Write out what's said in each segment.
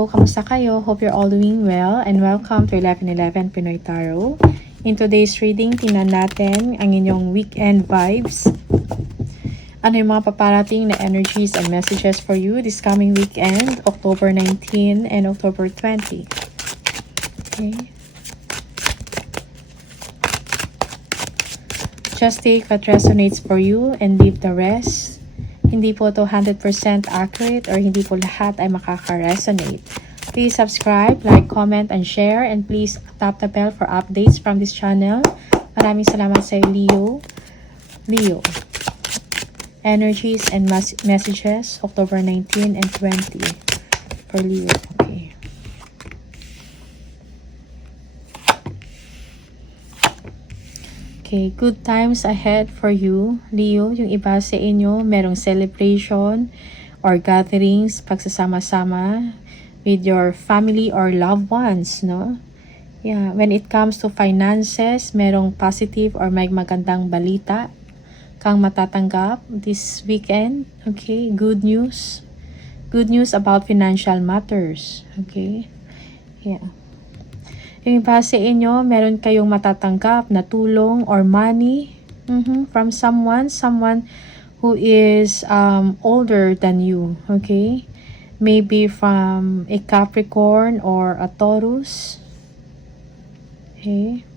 Leo, kamusta kayo? Hope you're all doing well and welcome to 1111 Pinoy Tarot. In today's reading, tingnan natin ang inyong weekend vibes. Ano yung mga paparating na energies and messages for you this coming weekend, October 19 and October 20. Okay. Just take what resonates for you and leave the rest. Hindi po to 100% accurate or hindi po lahat ay makaka-resonate. Please subscribe, like, comment, and share. And please tap the bell for updates from this channel. Maraming salamat sa Leo. Leo. Energies and messages, October 19 and 20 for Leo. Okay. Okay, good times ahead for you, Leo. Yung iba sa inyo, merong celebration or gatherings, pagsasama-sama with your family or loved ones, no? Yeah, when it comes to finances, merong positive or may magandang balita kang matatanggap this weekend. Okay, good news. Good news about financial matters. Okay, yeah. Yung iba sa inyo, meron kayong matatanggap na tulong or money from someone who is older than you, okay? Maybe from a Capricorn or a Taurus. Okay?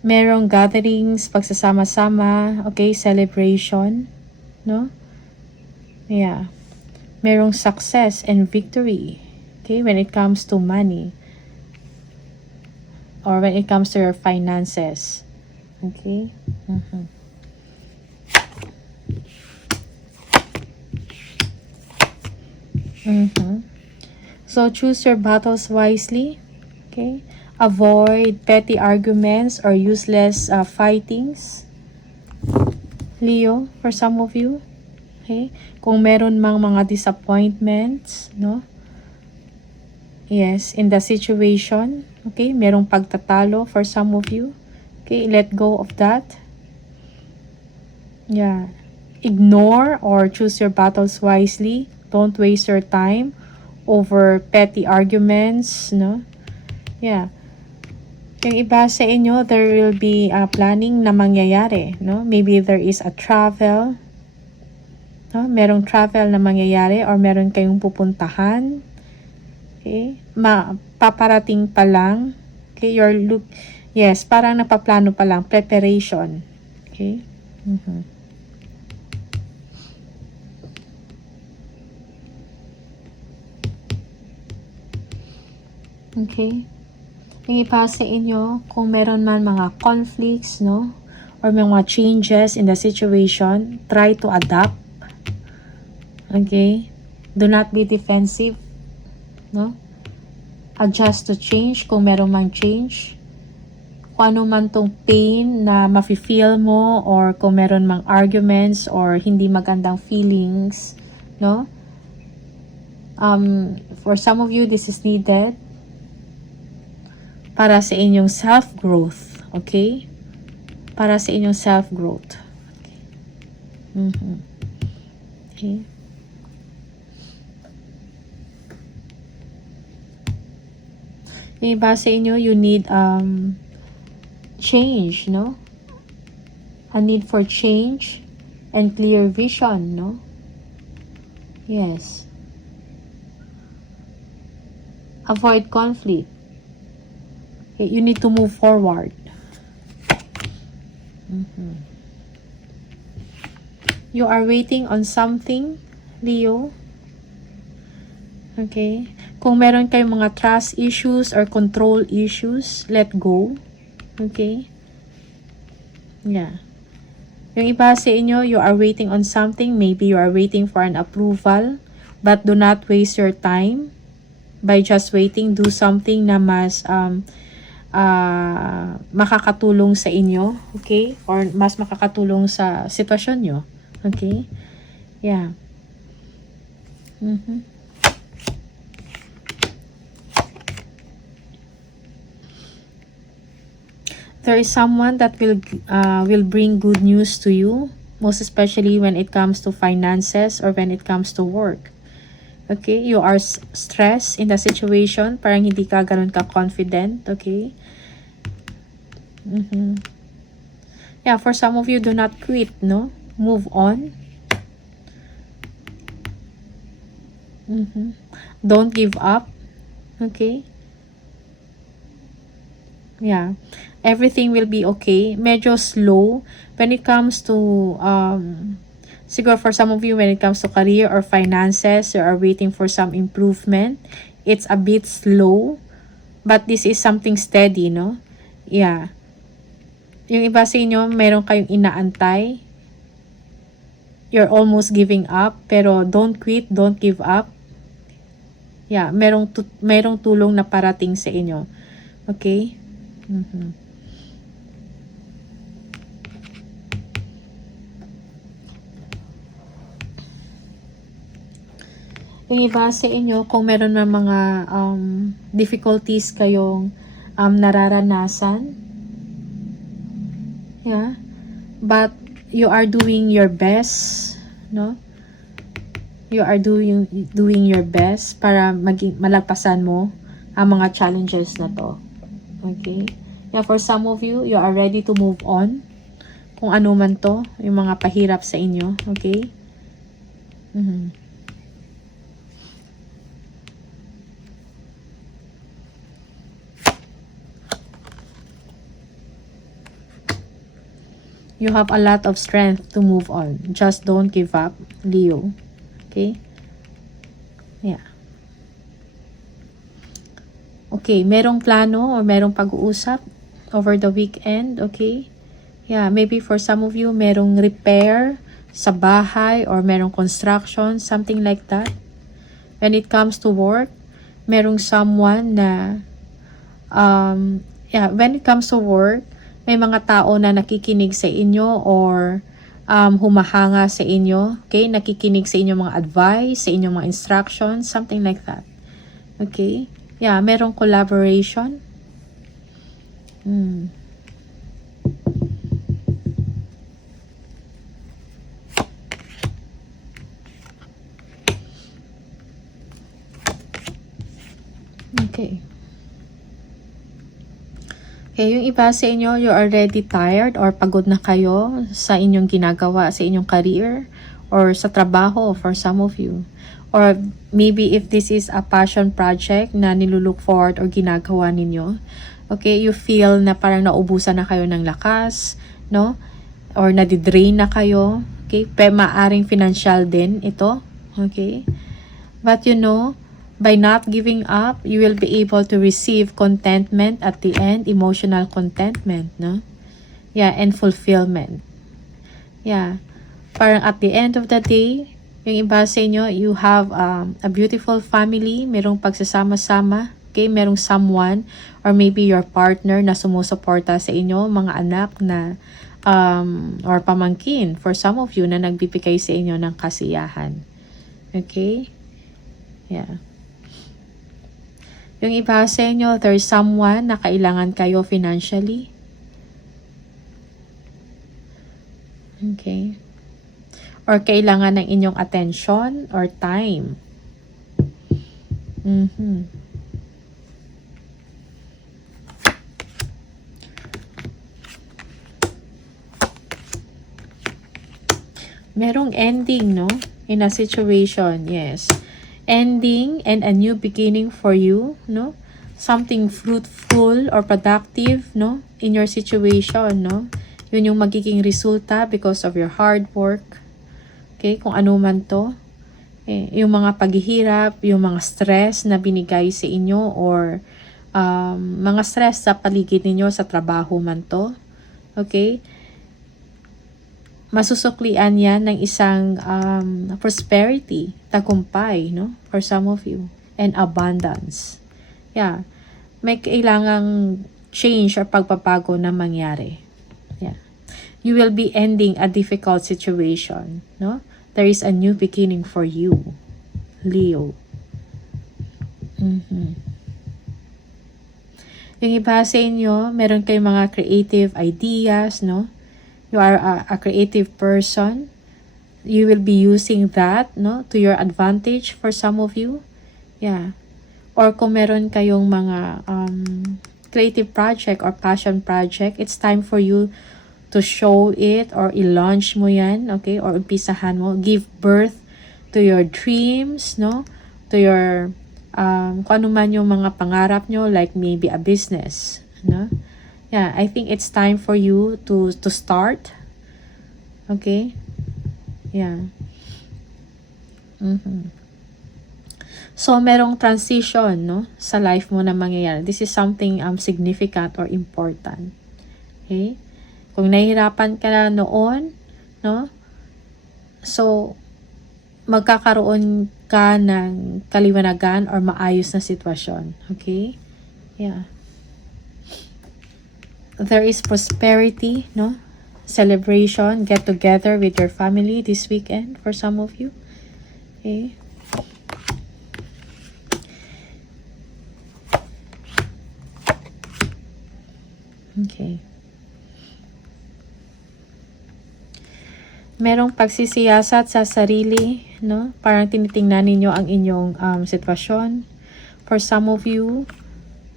Merong gatherings, pagsasama-sama, okay? Celebration, no? Yeah. Merong success and victory. Okay, when it comes to money or when it comes to your finances. Okay. So choose your battles wisely. Okay. Avoid petty arguments or useless fightings. Leo, for some of you. Okay. Kung meron mang mga disappointments, no? Yes, in the situation, okay, merong pagtatalo for some of you. Okay, let go of that. Yeah. Ignore or choose your battles wisely. Don't waste your time over petty arguments, no? Yeah. Yung iba sa inyo, there will be planning na mangyayari, no? Maybe there is a travel. No? Merong travel na mangyayari or meron kayong pupuntahan. Okay? Paparating pa lang. Okay? Yes, parang napaplano pa lang. Preparation. Okay? Okay? Yung iba sa inyo, kung meron man mga conflicts, no? Or mga changes in the situation, try to adapt. Okay? Do not be defensive. No? Adjust to change kung meron mang change. Kung ano man tong pain na mafe-feel mo or kung meron mang arguments or hindi magandang feelings, no? For some of you, this is needed para sa inyong self-growth, okay? Para sa inyong self-growth. Okay. Okay. Yung iba sa inyo, you need change, no? A need for change and clear vision, no? Yes. Avoid conflict. You need to move forward. You are waiting on something, Leo. Okay? Kung meron kayong mga trust issues or control issues, let go. Okay? Yeah. Yung iba sa inyo, you are waiting on something. Maybe you are waiting for an approval. But do not waste your time by just waiting. Do something na mas makakatulong sa inyo. Okay? Or mas makakatulong sa sitwasyon nyo. Okay? Yeah. There is someone that will bring good news to you, most especially when it comes to finances or when it comes to work. Okay? You are stressed in the situation. Parang hindi ka ganun ka-confident. Okay? Yeah, for some of you, do not quit, no? Move on. Don't give up. Okay? Yeah. Everything will be okay. Medyo slow when it comes to siguro for some of you, when it comes to career or finances, you are waiting for some improvement. It's a bit slow, but this is something steady, no? Yeah. Yung iba sa inyo, meron kayong inaantay. You're almost giving up, pero don't quit, don't give up. Yeah, merong tulong na parating sa inyo. Okay? Yung iba sa inyo, kung meron na mga difficulties kayong nararanasan, yeah, but you are doing your best, no? You are doing your best para malagpasan mo ang mga challenges na to. Okay? Yeah, for some of you, you are ready to move on. Kung ano man to, yung mga pahirap sa inyo. Okay? You have a lot of strength to move on. Just don't give up, Leo. Okay? Yeah. Okay, merong plano or merong pag-uusap over the weekend, okay? Yeah, maybe for some of you, merong repair sa bahay or merong construction, something like that. When it comes to work, merong someone na, when it comes to work, may mga tao na nakikinig sa inyo or humahanga sa inyo, okay? Nakikinig sa inyong mga advice, sa inyong mga instructions, something like that. Okay? Yeah, merong collaboration. Okay. Okay, yung iba sa inyo, you're already tired or pagod na kayo sa inyong ginagawa, sa inyong career, or sa trabaho for some of you. Or maybe if this is a passion project na nilulook forward or ginagawa ninyo, okay, you feel na parang naubusan na kayo ng lakas, no? Or nadidrain na kayo, okay? Maaring financial din ito, okay? But you know, by not giving up, you will be able to receive contentment at the end, emotional contentment, no? Yeah, and fulfillment. Yeah. Parang at the end of the day, yung iba sa inyo, you have a beautiful family, merong pagsasama-sama, okay? Merong someone, or maybe your partner na sumusuporta sa inyo, mga anak na, or pamangkin, for some of you na nagbibigay sa inyo ng kasiyahan. Okay? Yeah. Yung iba sa inyo, there's someone na kailangan kayo financially. Okay. Or kailangan ng inyong attention or time. Merong ending, no? In a situation, yes. Ending and a new beginning for you, no? Something fruitful or productive, no? In your situation, no? Yun yung magiging resulta because of your hard work. Okay? Kung ano man to. Okay? Yung mga paghihirap, yung mga stress na binigay sa inyo or mga stress sa paligid ninyo sa trabaho man to. Okay? Masusuklian yan ng isang prosperity, tagumpay, no? For some of you. And abundance. Yeah. May kailangang change or pagpapago na mangyari. Yeah. You will be ending a difficult situation, no? There is a new beginning for you, Leo. Yung iba sa inyo, meron kayong mga creative ideas, no? You are a creative person. you will be using that, no, to your advantage for some of you. Yeah. Or kung meron kayong mga creative project or passion project, it's time for you to show it or i-launch mo yan, okay? Or umpisahan mo. Give birth to your dreams, no? To your, kung ano man yung mga pangarap nyo, like maybe a business, no? Yeah, I think it's time for you to start. Okay? Yeah. So, merong transition, no? Sa life mo na mangyayari. This is something significant or important. Okay? Kung nahihirapan ka na noon, no? So, magkakaroon ka ng kaliwanagan or maayos na sitwasyon. Okay? Yeah. There is prosperity, no? Celebration, get together with your family this weekend for some of you. Okay? Okay. Merong pagsisiyasat sa sarili, no? Parang tinitingnan ninyo ang inyong sitwasyon. For some of you,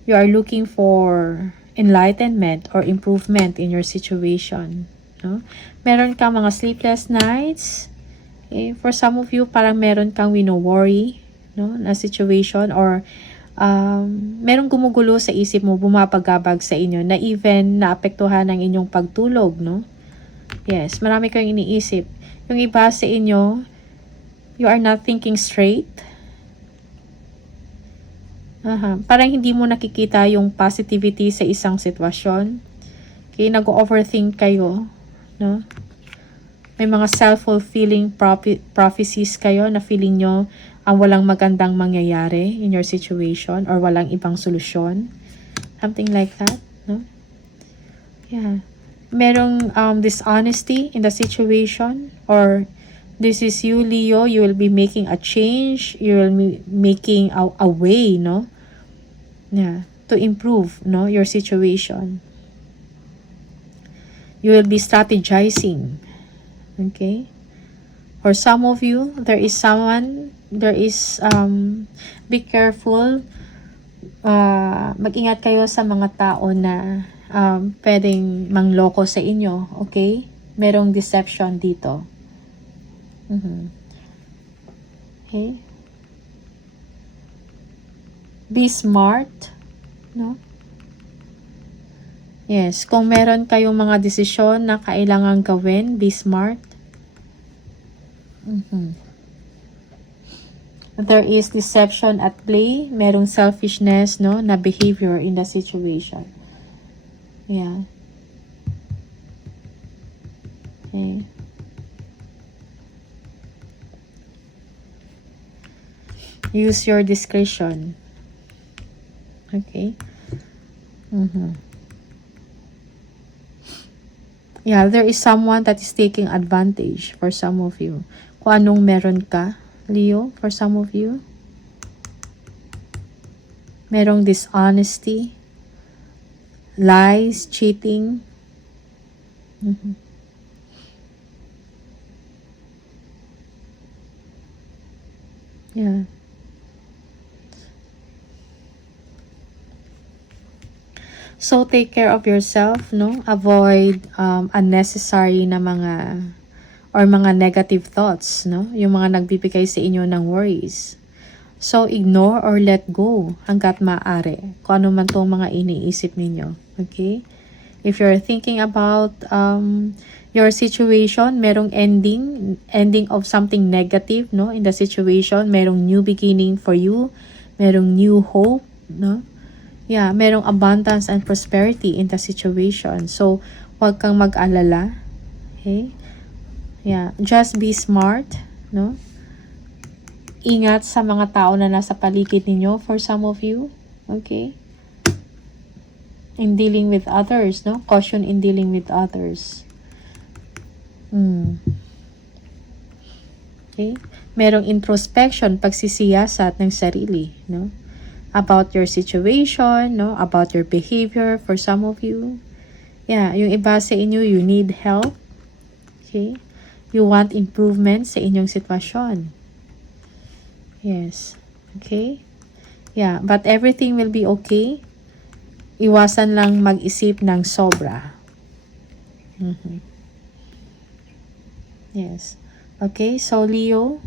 you are looking for enlightenment or improvement in your situation, no? Meron kang mga sleepless nights. Okay? For some of you, parang meron kang wino-worry, no, na situation, or merong gumugulo sa isip mo, bumabagabag sa inyo, na even naapektuhan ng inyong pagtulog, no? Yes, marami kayong iniisip. Yung iba sa inyo, you are not thinking straight. Parang hindi mo nakikita yung positivity sa isang sitwasyon. Okay, nag-overthink kayo, no? May mga self-fulfilling prophecies kayo na feeling nyo ang walang magandang mangyayari in your situation or walang ibang solusyon. Something like that, no? Yeah. Merong dishonesty in the situation, or this is you, Leo, you will be making a change, you will be making a way, no? Yeah, to improve, no, your situation. You will be strategizing. Okay? For some of you, be careful. Mag-ingat kayo sa mga tao na pwedeng mangloko sa inyo. Okay? Merong deception dito. Okay? Be smart, no? Yes, kung meron kayong mga desisyon na kailangan gawin, be smart. There is deception at play. Merong selfishness, no, na behavior in the situation. Yeah. Okay. Use your discretion. Okay. Yeah, there is someone that is taking advantage for some of you. Kung anong meron ka, Leo, for some of you. Merong dishonesty, lies, cheating. Yeah. So, take care of yourself, no? Avoid unnecessary na mga negative thoughts, no? Yung mga nagbibigay sa inyo ng worries. So, ignore or let go hanggat maaari. Kung ano man itong mga iniisip ninyo. Okay? If you're thinking about your situation, merong ending of something negative, no? In the situation, merong new beginning for you. Merong new hope, no? Yeah, merong abundance and prosperity in the situation. So, huwag kang mag-alala. Okay? Yeah, just be smart, no? Ingat sa mga tao na nasa paligid ninyo for some of you. Okay? In dealing with others, no? Caution in dealing with others. Okay? Merong introspection, pagsisiyasat ng sarili, no? About your situation, no? About your behavior for some of you. Yeah, yung iba sa inyo, you need help. Okay? You want improvement sa inyong sitwasyon. Yes. Okay? Yeah, but everything will be okay. Iwasan lang mag-isip ng sobra. Yes. Okay, so Leo,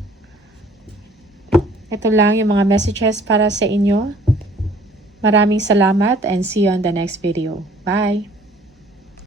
ito lang yung mga messages para sa inyo. Maraming salamat and see you on the next video. Bye!